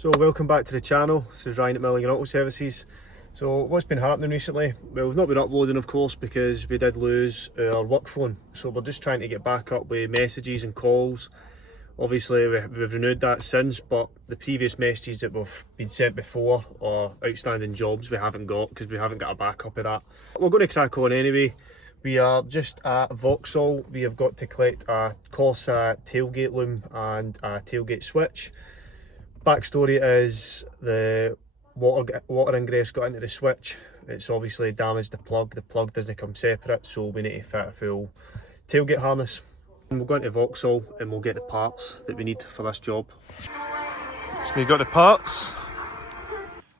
So welcome back to the channel. This is Ryan at Milligan Auto Services. So what's been happening recently? Well, we've not been uploading of course because we did lose our work phone. So we're just trying to get back up with messages and calls. Obviously we've renewed that since, but the previous messages that we've been sent before or outstanding jobs we haven't got because we haven't got a backup of that. We're going to crack on anyway. We are just at Vauxhall. We have got to collect a Corsa tailgate loom and a tailgate switch. Backstory is the water ingress got into the switch. It's obviously damaged the plug. The plug doesn't come separate, so we need to fit a full tailgate harness. And we'll go into Vauxhall and we'll get the parts that we need for this job. So we got the parts.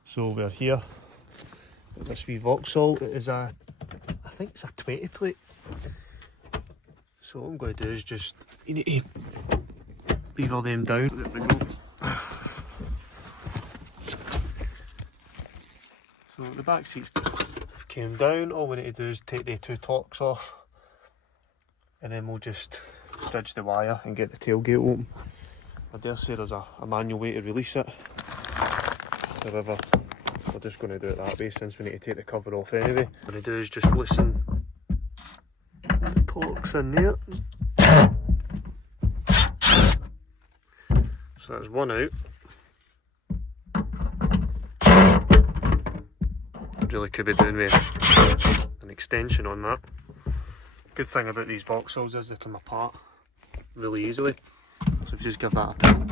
So we're here at this wee Vauxhall. It is a, I think it's a 20 plate. So what I'm going to do is just, you need to beaver them down. There we go. So the back seats came down. All we need to do is take the two Torx off and then we'll just bridge the wire and get the tailgate open. I dare say there's a manual way to release it. However, we're just going to do it that way since we need to take the cover off anyway. What I'm going to do is just loosen the Torx in there. So that's one out. Really could be doing with an extension on that. Good thing about these Vauxhalls is they come apart really easily. So if you just give that a pull,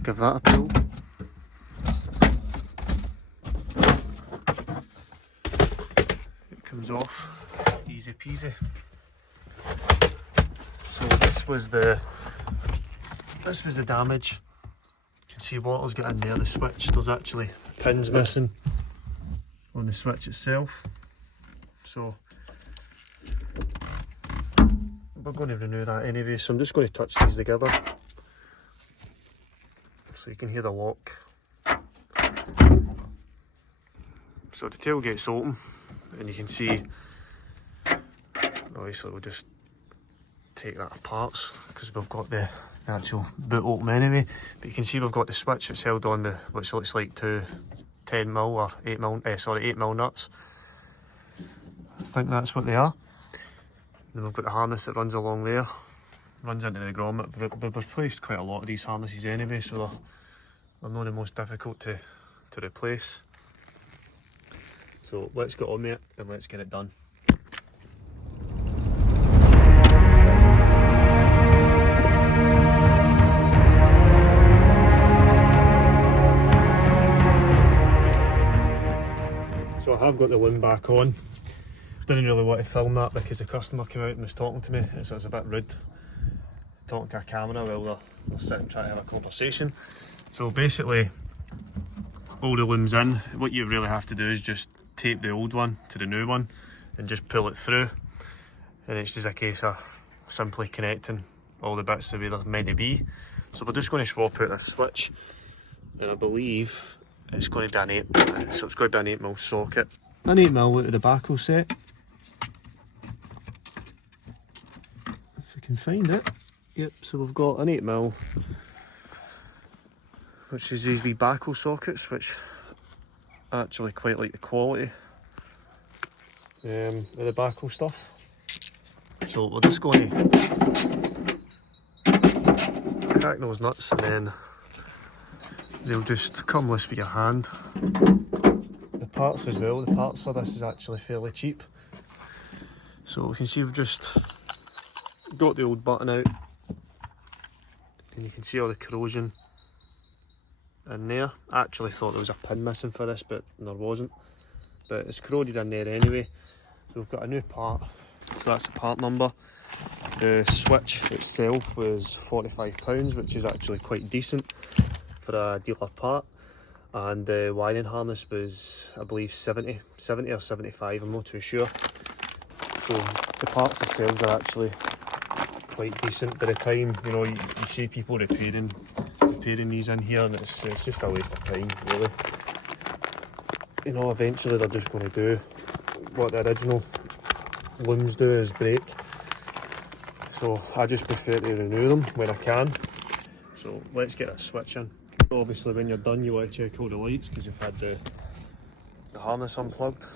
give that a pull. It comes off, easy peasy. So this was the damage. You can see water's got in there, the switch, there's actually pins missing on the switch itself, so we're going to renew that anyway. So I'm just going to touch these together so you can hear the lock. So the tailgate's open and you can see, obviously we'll just take that apart because we've got the actual boot open anyway, but you can see we've got the switch that's held on the, which looks like two 10mm or 8mm nuts. I think that's what they are. Then we've got the harness that runs along there, runs into the grommet. We've replaced quite a lot of these harnesses anyway, so they're not the most difficult to replace. So let's get on with it and let's get it done. So I have got the loom back on. Didn't really want to film that because the customer came out and was talking to me, so it's a bit rude talking to a camera while they're sitting trying to have a conversation. So basically, all the loom's in. What you really have to do is just tape the old one to the new one and just pull it through. And it's just a case of simply connecting all the bits the way they're meant to be. So we're just going to swap out this switch, and I believe it's going to be an 8mm, so it's going to be an 8mm socket. An 8mm out of the backhoe set. If we can find it. Yep, so we've got an 8mm, which is these wee backhoe sockets, which I actually quite like the quality of the backhoe stuff. So we're just going to crack those nuts and then they'll just come loose with your hand. The parts as well, the parts for this is actually fairly cheap. So you can see we've just got the old button out and you can see all the corrosion in there. I actually thought there was a pin missing for this, but there wasn't. But it's corroded in there anyway. So we've got a new part, so that's the part number. The switch itself was £45, which is actually quite decent for a dealer part, and the wiring harness was, I believe, 70 or 75, I'm not too sure. So the parts themselves are actually quite decent. By the time, you know, you see people repairing these in here, and it's just a waste of time really. You know, eventually they're just going to do what the original looms do, is break. So I just prefer to renew them when I can. So let's get a switch in. Obviously when you're done you want to check all the lights because you've had the harness unplugged.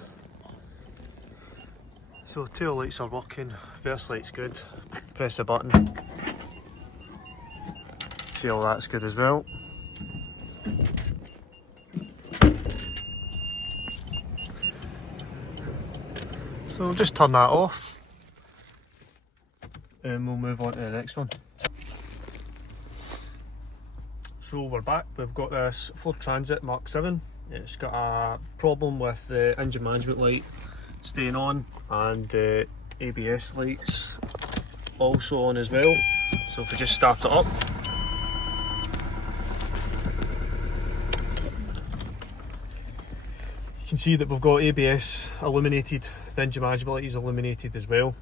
So tail lights are working, first light's good, press the button, see all that's good as well. So we'll just turn that off and we'll move on to the next one. So we're back, we've got this Ford Transit MK7. It's got a problem with the engine management light staying on and the ABS lights also on as well. So if we just start it up, you can see that we've got ABS illuminated, the engine management light is illuminated as well.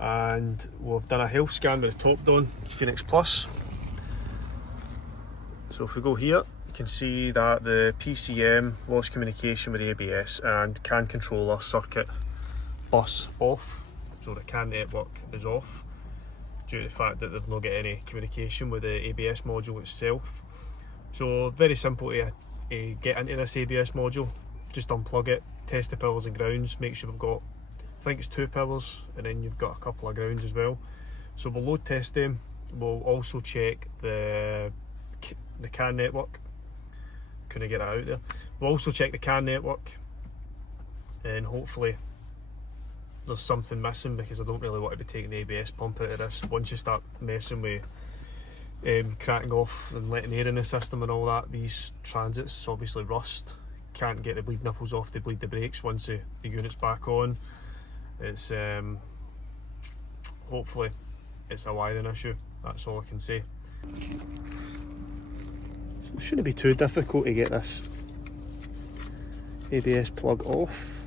And we've done a health scan with the top down Phoenix Plus. So if we go here, you can see that the PCM lost communication with the ABS and CAN controller circuit bus off. So the CAN network is off due to the fact that they've not got any communication with the ABS module itself. So very simple to get into this ABS module. Just unplug it, test the powers and grounds, make sure we've got, I think it's 2 powers and then you've got a couple of grounds as well. So we'll load test them, we'll also check the CAN network, couldn't get it out there. We'll also check the CAN network and hopefully there's something missing because I don't really want to be taking the ABS pump out of this. Once you start messing with cracking off and letting air in the system and all that, these transits obviously rust. Can't get the bleed nipples off to bleed the brakes once the unit's back on. It's hopefully it's a wiring issue, that's all I can say. So it shouldn't be too difficult to get this ABS plug off.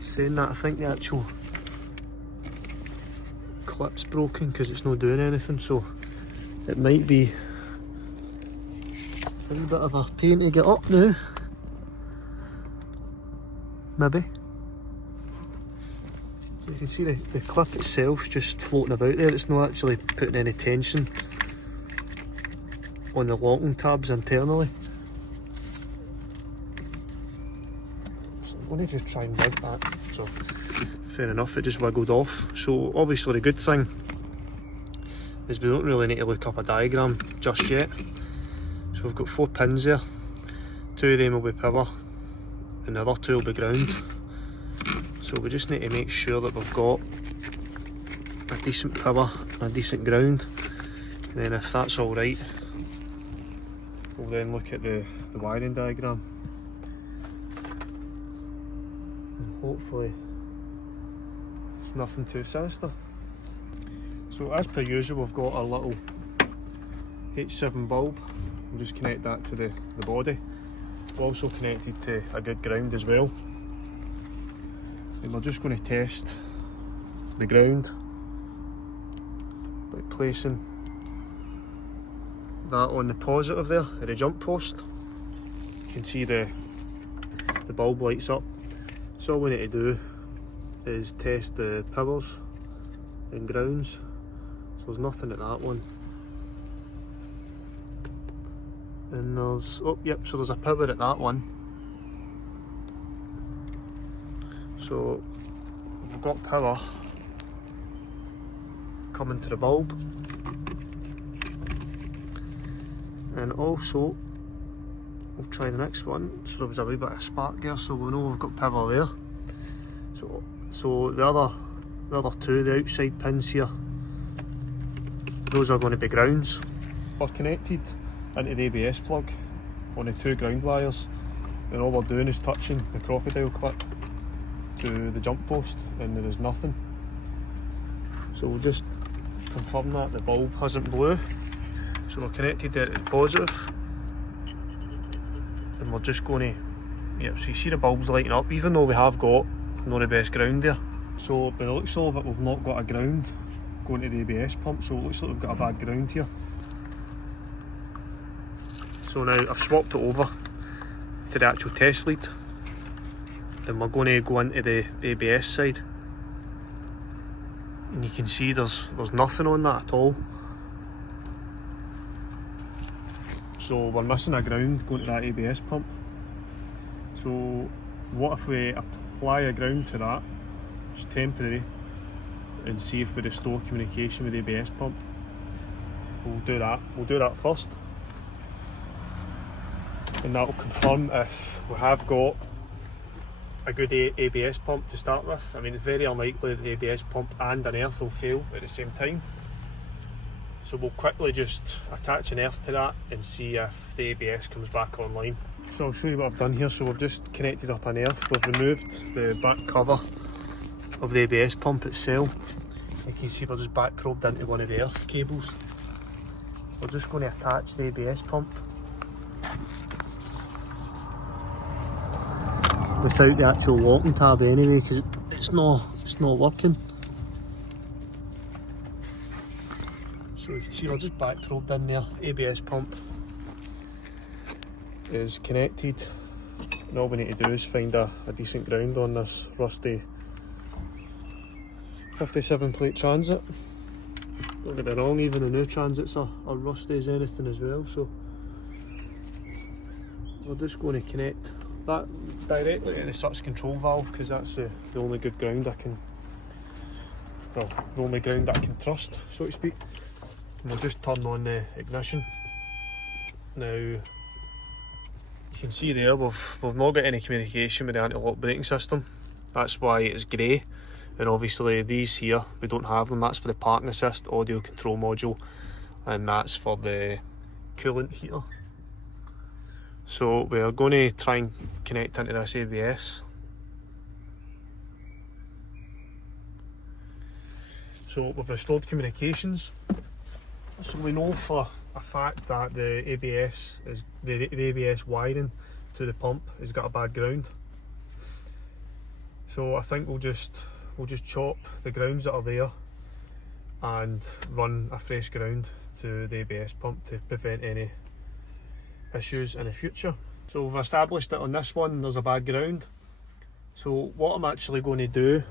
Saying that, I think the actual clip's broken because it's not doing anything, so it might be a wee bit of a pain to get up now. Maybe. So you can see the clip itself's just floating about there, it's not actually putting any tension on the locking tabs internally. So I'm going to just try and mount that. So fair enough, it just wiggled off. So obviously the good thing is we don't really need to look up a diagram just yet. So we've got 4 pins there, 2 of them will be power and the other 2 will be ground. So we just need to make sure that we've got a decent power and a decent ground, and then if that's alright we'll then look at the wiring diagram and hopefully it's nothing too sinister. So as per usual we've got our little H7 bulb. We'll just connect that to the body. We're also connected to a good ground as well. And we're just going to test the ground by placing that on the positive there at the jump post. You can see the bulb lights up. So all we need to do is test the powers and grounds. So there's nothing at that one. And there's, oh yep, so there's a power at that one. So we've got power coming to the bulb. And also, we'll try the next one. So there was a wee bit of spark there, so we know we've got power there. So the other 2, the outside pins here, those are going to be grounds. We're connected into the ABS plug on the 2 ground wires, and all we're doing is touching the crocodile clip to the jump post and there is nothing. So we'll just confirm that the bulb hasn't blew. So we're connected there to the positive and we're just going to, yep, so you see the bulbs lighting up even though we have got not the best ground there. So by the looks of it we've not got a ground going to the ABS pump, so it looks like we've got a bad ground here. So now I've swapped it over to the actual test lead and we're going to go into the ABS side, and you can see there's nothing on that at all. so we're missing a ground going to that ABS pump. So what if we apply a ground to that, it's temporary, and see if we restore communication with the ABS pump. We'll do that first, and that will confirm if we have got a good ABS pump to start with. I mean, it's very unlikely that the ABS pump and an earth will fail at the same time. So we'll quickly just attach an earth to that and see if the ABS comes back online. So I'll show you what I've done here. So we've just connected up an earth. We've removed the back cover of the ABS pump itself. You can see we're just back probed into one of the earth cables. We're just going to attach the ABS pump without the actual locking tab anyway, because it's not working. So you can see we're just back probed in there. ABS pump is connected, and all we need to do is find a decent ground on this rusty 57 plate transit. Don't get me wrong, even the new transits are rusty as anything as well, so we're just going to connect that directly to the switch control valve, because that's the only good ground I can, well, the only ground that I can trust, so to speak. And we'll just turn on the ignition. Now you can see there we've not got any communication with the anti-lock braking system. That's why it's grey, and obviously these here, we don't have them. That's for the parking assist audio control module, and that's for the coolant heater. So we're going to try and connect into this ABS. So we've restored communications. So we know for a fact that the ABS is the ABS wiring to the pump has got a bad ground. So I think we'll just chop the grounds that are there and run a fresh ground to the ABS pump to prevent any issues in the future. So we've established that on this one there's a bad ground. So what I'm actually going to do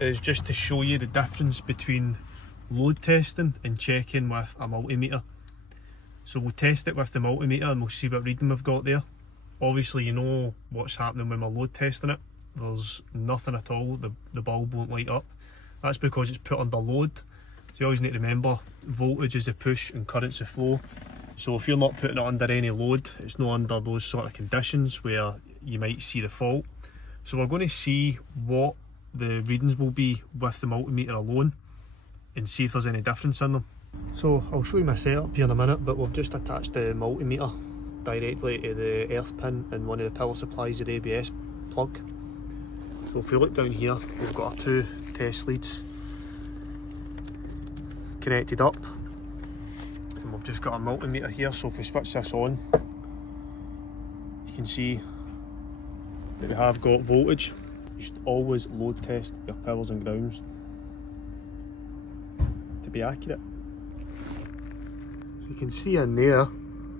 is just to show you the difference between load testing and checking with a multimeter. So we'll test it with the multimeter and we'll see what reading we've got there. Obviously you know what's happening when we're load testing it. There's nothing at all, the bulb won't light up. That's because it's put under load. So you always need to remember, voltage is the push and current's the flow. So if you're not putting it under any load, it's not under those sort of conditions where you might see the fault. So we're going to see what the readings will be with the multimeter alone and see if there's any difference in them. So I'll show you my setup here in a minute, but we've just attached the multimeter directly to the earth pin in one of the power supplies of the ABS plug. So if we look down here, we've got our two test leads connected up, and we've just got a multimeter here. So if we switch this on, you can see that we have got voltage. You should always load test your powers and grounds to be accurate. So you can see in there,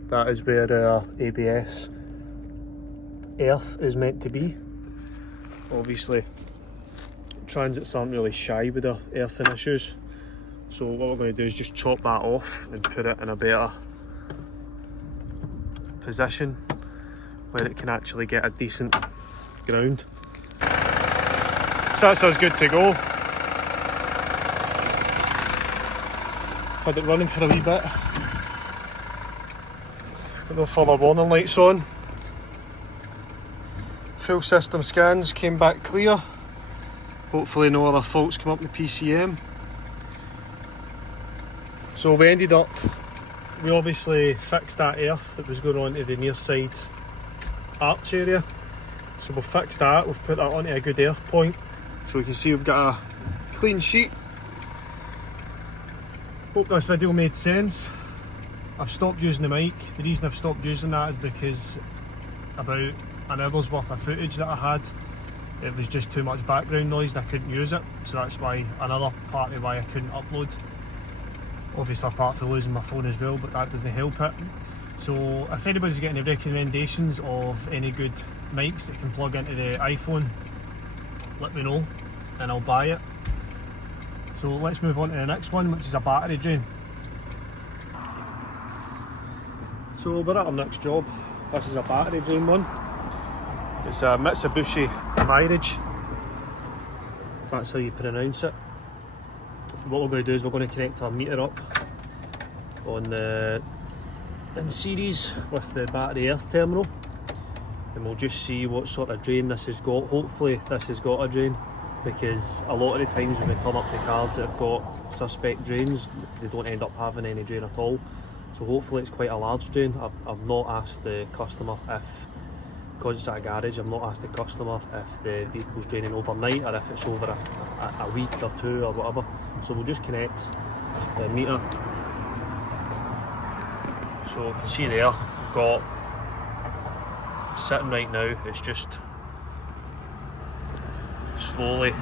that is where our ABS earth is meant to be. Obviously transits aren't really shy with their earthing issues, so what we're going to do is just chop that off and put it in a better position where it can actually get a decent ground. So that's us good to go. Had it running for a wee bit. Got no further warning lights on. Full system scans came back clear. Hopefully no other faults come up in the PCM. So we obviously fixed that earth that was going on to the near side arch area. So we've fixed that, we've put that onto a good earth point. So you can see we've got a clean sheet. Hope this video made sense. I've stopped using the mic. The reason I've stopped using that is because about an hour's worth of footage that I had, it was just too much background noise and I couldn't use it. So that's why, another part of why I couldn't upload. Obviously apart from losing my phone as well, but that doesn't help it. So if anybody's got any recommendations of any good mics that can plug into the iPhone, let me know and I'll buy it. So let's move on to the next one, which is a battery drain. So we're at our next job. This is a battery drain one. It's a Mitsubishi Mirage, if that's how you pronounce it. What we're going to do is we're going to connect our meter up on the in series with the battery earth terminal, and we'll just see what sort of drain this has got. Hopefully this has got a drain, because a lot of the times when we turn up to cars that have got suspect drains, they don't end up having any drain at all. So hopefully it's quite a large drain. I've not asked the customer if, because it's at a garage, I've not asked the customer if the vehicle's draining overnight or if it's over a week or two or whatever. So we'll just connect the meter. So you can see there, we've got, sitting right now, it's just slowly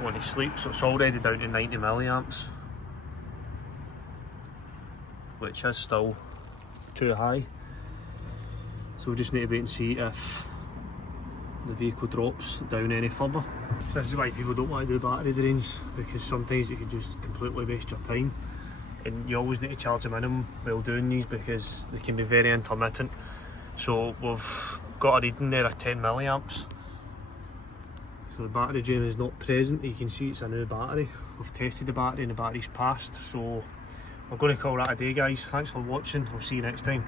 going to sleep. So it's already down to 90 milliamps, which is still too high. So we just need to wait and see if the vehicle drops down any further. So this is why people don't want to do battery drains, because sometimes you can just completely waste your time, and you always need to charge a minimum while doing these because they can be very intermittent. So we've got a reading there of 10 milliamps. So the battery drain is not present. You can see it's a new battery. We've tested the battery and the battery's passed. So we're going to call that a day, guys. Thanks for watching. I'll see you next time.